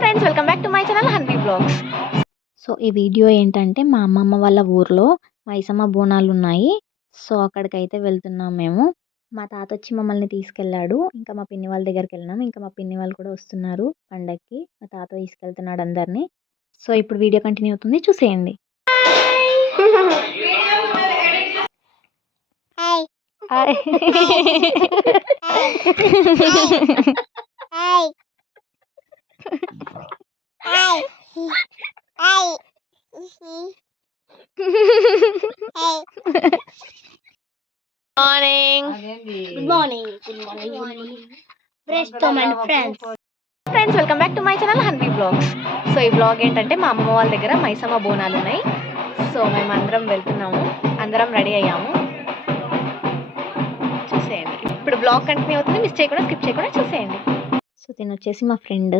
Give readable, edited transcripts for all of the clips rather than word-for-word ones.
Friends welcome back to my channel Hanvi blogs. So ఈ video ఏంటంటే మా అమ్మమ్మ వాళ్ళ ఊర్లో మైసమ్మ బోనాలు ఉన్నాయి. సో అక్కడికైతే వెళ్తున్నాం మేము. మా తాత వచ్చి మమ్మల్ని తీసుకెళ్ళాడు. ఇంకా మా పిన్ని వాళ్ళ దగ్గరికి వెళ్ళినాం. ఇంకా మా పిన్ని వాళ్ళు కూడా వస్తున్నారు పండక్కి. మా తాత తీసుకెళ్తున్నాడు అందరినీ. సో ఇప్పుడు వీడియో కంటిన్యూ అవుతుంది, చూసేయండి. Friends welcome back to my channel Hanvi blogs. So ఈ బ్లాగ్ ఏంటంటే మా అమ్మమ్మ వాళ్ళ దగ్గర మైసమ్మ బోనాలు ఉన్నాయి. సో మేము అందరం వెళ్తున్నాము, అందరం రెడీ అయ్యాము. చూసేయండి, ఇప్పుడు బ్లాగ్ కంటిన్యూ అవుతుంది, మిస్ చేయకుండా స్కిప్ చేయకుండా చూసేయండి. సో తిను వచ్చేసి మా ఫ్రెండ్,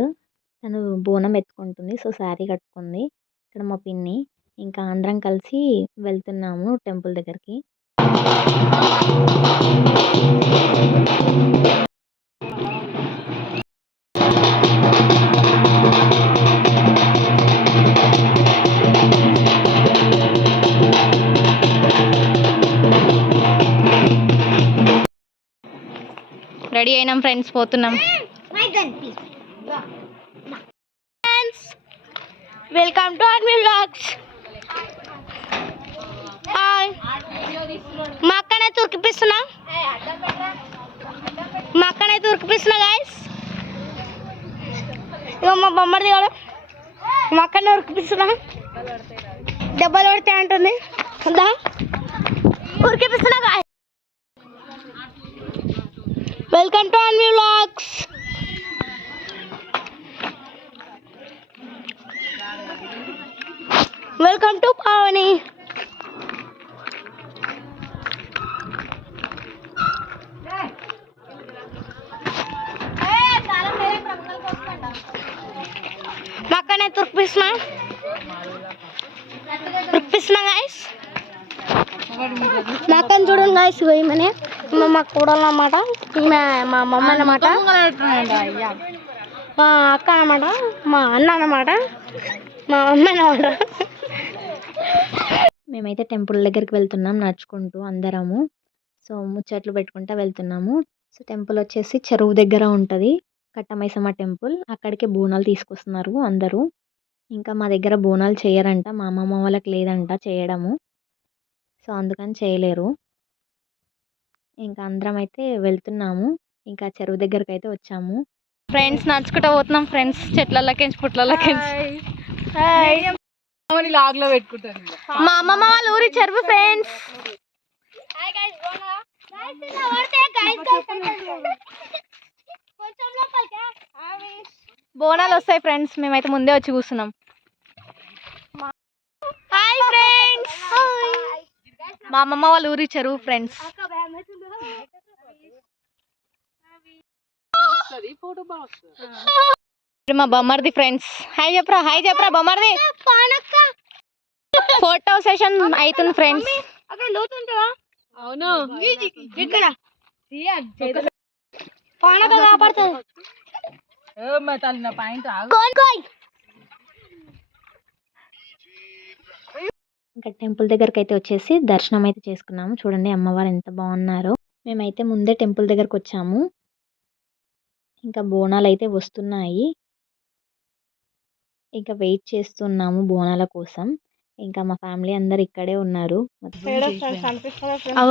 తను బోనం ఎత్తుకుంటుంది. సో శారీ కట్టుకుంది. ఇక్కడ మా పిన్ని, ఇంకా అందరం కలిసి వెళ్తున్నాము టెంపుల్ దగ్గరికి. రెడీ అయినాం ఫ్రెండ్స్, పోతున్నాం. Welcome to Hanvi blogs. మా అక్కనైతే ఉరికిపిస్తున్నా గైస్. ఇక మా బొమ్మడి దిగాడు, మా అక్కనే ఉరికిపిస్తున్నా. దెబ్బలు పడితే అంటుంది, ఉరికిపిస్తున్నా guys. Welcome to Hanvi blogs. Welcome to Pavani. మక్కనే తుర్పిస్తున్నా గాయస్. మా అక్కని చూడండి గాయస్, ఈమెనే మా కూడలు అన్నమాట, ఈమె మా అమ్మమ్మ అన్నమాట, మా అక్క అన్నమాట, మా అన్న అన్నమాట, మా అమ్మ అన్నమాట. మేమైతే టెంపుల్ దగ్గరికి వెళ్తున్నాం నడుచుకుంటూ అందరము. సో ముచ్చట్లు పెట్టుకుంటూ వెళ్తున్నాము. సో టెంపుల్ వచ్చేసి చెరువు దగ్గర ఉంటుంది, కట్టమైసమ్మ టెంపుల్. అక్కడికి బోనాలు తీసుకొస్తున్నారు అందరూ. ఇంకా మా దగ్గర బోనాలు చేయరంట, మా అమ్మమ్మ వాళ్ళకి లేదంట చేయడము. సో అందుకని చేయలేరు. ఇంకా అందరం అయితే వెళ్తున్నాము. ఇంకా చెరువు దగ్గరకు అయితే వచ్చాము. ఫ్రెండ్స్ నడుచుకుంటూ పోతున్నాం ఫ్రెండ్స్, చెట్లలోకించి పుట్లలోకించి. లాగ్లో పెట్టుకుంటాను. మా అమ్మమ్మ వాళ్ళ ఊరి చెరువు ఫ్రెండ్స్. బోనాలు వస్తాయి ఫ్రెండ్స్, మేమైతే ముందే వచ్చి కూర్చున్నాం. హాయ్ ఫ్రెండ్స్, మా అమ్మమ్మ వాళ్ళ ఊరి చెరువు ఫ్రెండ్స్. మా బొమ్మర్ది ఫ్రెండ్స్. హాయ్ చెప్పరా బొమ్మర్ది. ఫోటో సెషన్ అవుతుంది ఫ్రెండ్స్. అవును, ఇంకా టెంపుల్ దగ్గరికి అయితే వచ్చేసి దర్శనం అయితే చేసుకున్నాము. చూడండి అమ్మవారు ఎంత బాగున్నారో. మేమైతే ముందే టెంపుల్ దగ్గరకు వచ్చాము. ఇంకా బోనాలు అయితే వస్తున్నాయి, ఇంకా వెయిట్ చేస్తున్నాము బోనాల కోసం. ఇంకా మా ఫ్యామిలీ అందరు ఇక్కడే ఉన్నారు.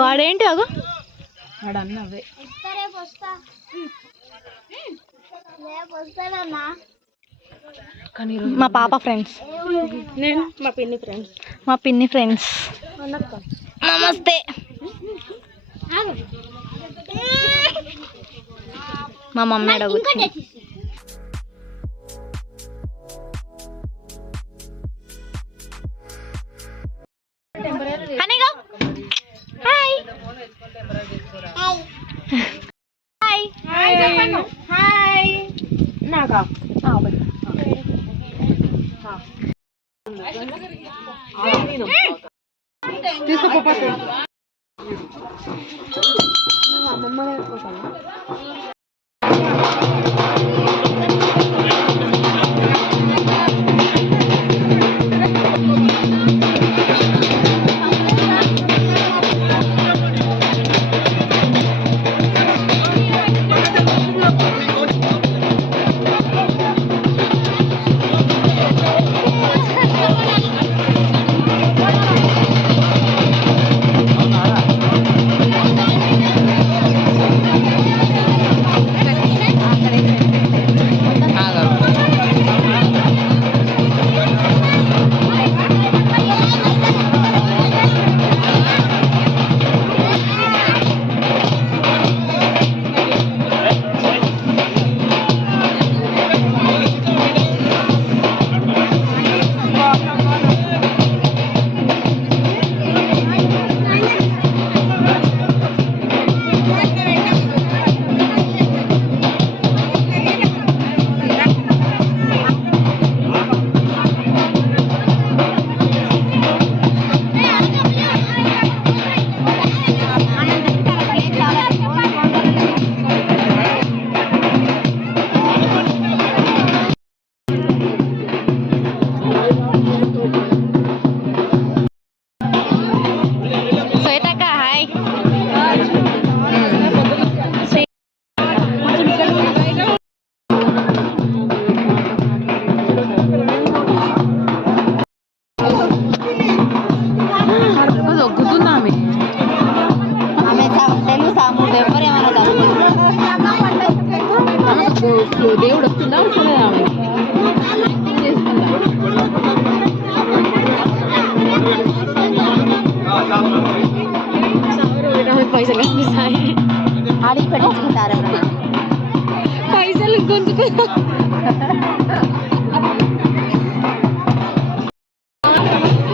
వాడేంటి అగో మా పాప ఫ్రెండ్స్, నేను మా పిన్ని ఫ్రెండ్స్. నమస్తే. మా మమ్మీ అడగొచ్చింది. హాయ్ హాయ్ నాకా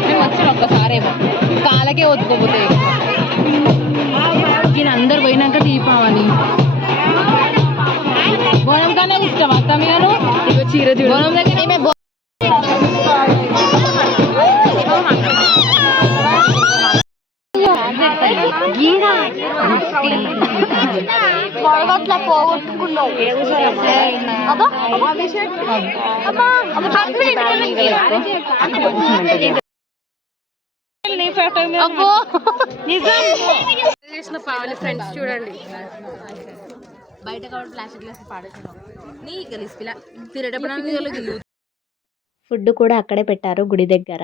మేము వచ్చిన ఒక్కసారేమో కాలకే ఒత్తుకోపోతే ఈయన అందరు పోయినాక దీపావళి బోనం కన్నా ఇష్టం అత్త మీరు ఇక చీర బోనం దగ్గర ఫ్రెండ్స్ చూడండి బయట కాబట్టి ప్లాస్టిక్ గ్లాస్ పాడేసాను నీ గలీజ్ పిల్ల తినేటప్పుడు ఫుడ్ కూడా అక్కడే పెట్టారు గుడి దగ్గర.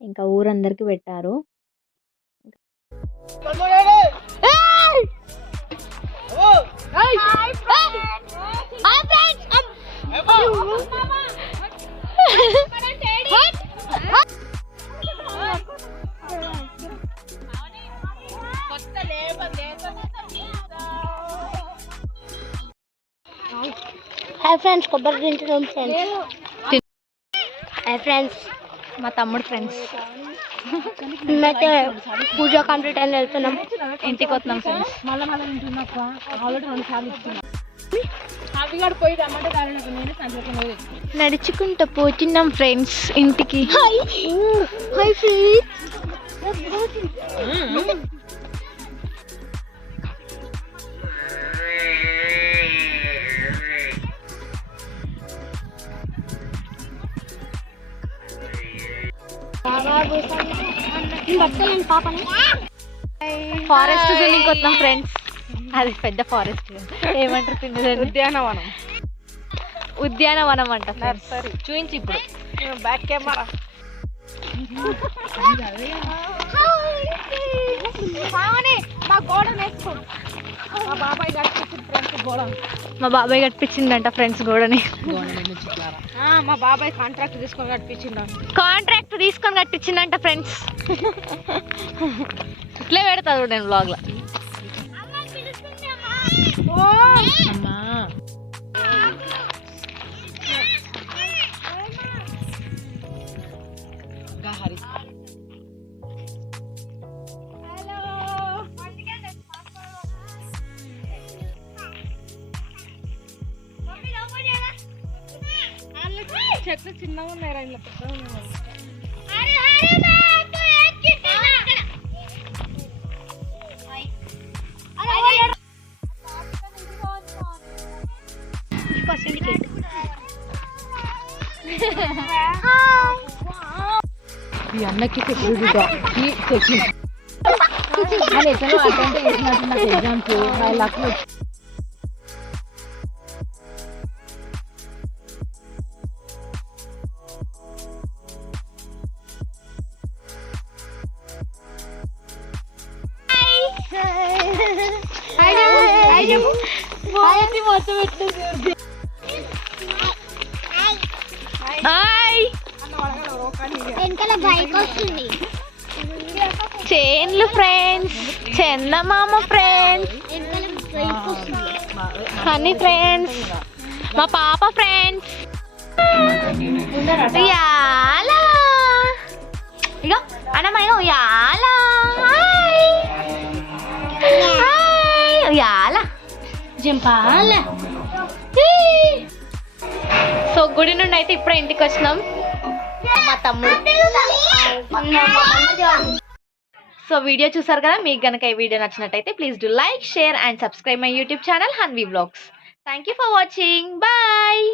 ఇంకా ఊరందరికి పెట్టారు. హాయ్ ఫ్రెండ్స్, కొబ్బరి తింటున్నాం ఫ్రెండ్స్. హాయ్ ఫ్రెండ్స్, మా తమ్ముడు ఫ్రెండ్స్. మేమైతే పూజ కంప్లీట్ అని వెళ్తున్నాం. ఇంటికి వస్తున్నాం ఫ్రెండ్స్. నడుచుకుంటూ పోతున్నాం ఫ్రెండ్స్ ఇంటికి. Hi friends. ఫారెస్ట్ జూనికి వస్తున్నాం ఫ్రెండ్స్. అది పెద్ద ఫారెస్ట్ ఏమంటారు తిన్నదండి? ఉద్యానవనం అంట ఫ్రెండ్స్. చూపించి ఇప్పుడు బ్యాక్ కెమెరా. మా బాబాయ్ కట్టించిండంట ఫ్రెండ్స్ గోడని. మా బాబాయ్ కాంట్రాక్ట్ తీసుకొని కట్టించిండంట ఫ్రెండ్స్. ఇట్లే పెడతాడు నేను బ్లాగ్ లో. చెట్లు చిన్నగా ఉన్నాయి రా, ఇలా పెద్దగా ఉన్నాయి. ఈ అన్నకి సెక్యూరిటీ ఎగ్జామ్స్ 5 లక్షలు. చేన్లు ఫ్రెండ్స్, చందమామ ఫ్రెండ్స్, హనీ ఫ్రెండ్స్, మా పాప ఫ్రెండ్స్. ఉయ్యాలా ఇగో అన్నమయ్య ఉయ్యాలా. ఉయ్యాలా జంపాల. సో గుడి నుండి అయితే ఇప్పుడే ఇంటికి వచ్చినాం. మా తమ్ముడు. సో వీడియో చూసారు కదా. మీకు కనుక ఈ వీడియో నచ్చినట్టయితే please do like, share and subscribe my YouTube channel Hanvi vlogs. Thank you for watching. Bye.